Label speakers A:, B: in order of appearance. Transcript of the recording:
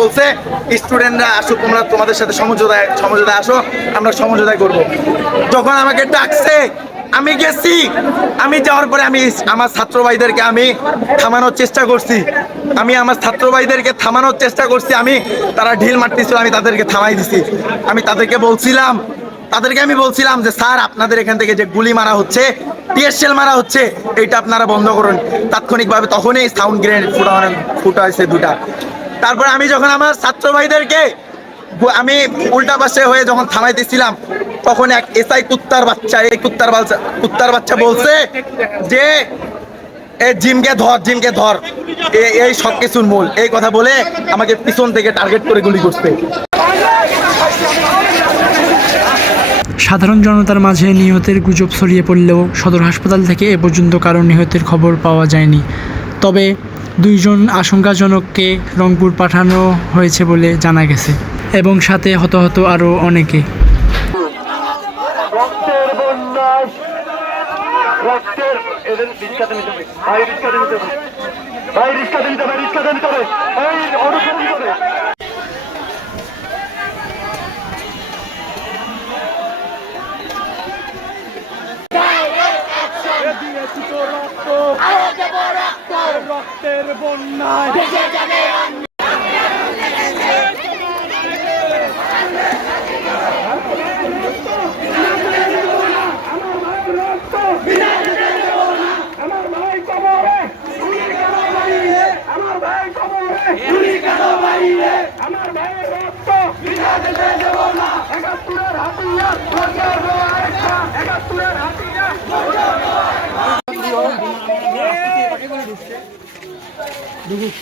A: বলছে, স্টুডেন্টরা আসো তোমরা তোমাদের সাথে সমঝোতায় সমঝোতায় আসো, আমরা সমঝোতায় করব। যখন আমাকে ডাকছে, আমি গেছি। আমি যাওয়ার পরে আমি আমার ছাত্র ভাইদেরকে আমি থামানোর চেষ্টা করছি। আমি আমার ছাত্র ভাইদেরকে থামানোর চেষ্টা করছি। আমি, তারা ঢিল মারতেছিল, আমি তাদেরকে থামাই দিছি। আমি তাদেরকে বলছিলাম, তাদেরকে আমি বলছিলাম যে, স্যার, আপনাদের এখান থেকে যে গুলি মারা হচ্ছে টিএসএল মারা হচ্ছে, এইটা আপনারা বন্ধ করুন। তাৎক্ষণিকভাবে তখনই সাউন্ড গ্রেনেড ফুটা ফুটা হয়েছে দুটা তারপরে আমি যখন আমার ছাত্র ভাইদেরকে আমি উল্টা পাশে হয়ে যখন থামাইতেছিলাম তখন এক এসআই কুত্তার বাচ্চা, এই কুত্তার বাচ্চা কুত্তার বাচ্চা বলছে যে, এ জিমকে ধর জিমকে ধর। এই সব কিছুর মূল। এই কথা বলে আমাকে পিছন থেকে টার্গেট করে গুলি করছে।
B: সাধারণ জনতার মাঝে নিহতের গুজব ছড়িয়ে পড়লেও সদর হাসপাতাল থেকে এ পর্যন্ত কারও নিহতের খবর পাওয়া যায়নি। তবে দুইজন আশঙ্কাজনককে রংপুর পাঠানো হয়েছে বলে জানা গেছে এবং সাথে হতাহত আরও অনেকে।
C: রক্তের বন্যায় রক্তের বন্যায়। আমার রক্ত একাত্তরের হাতিয়ার দেখুন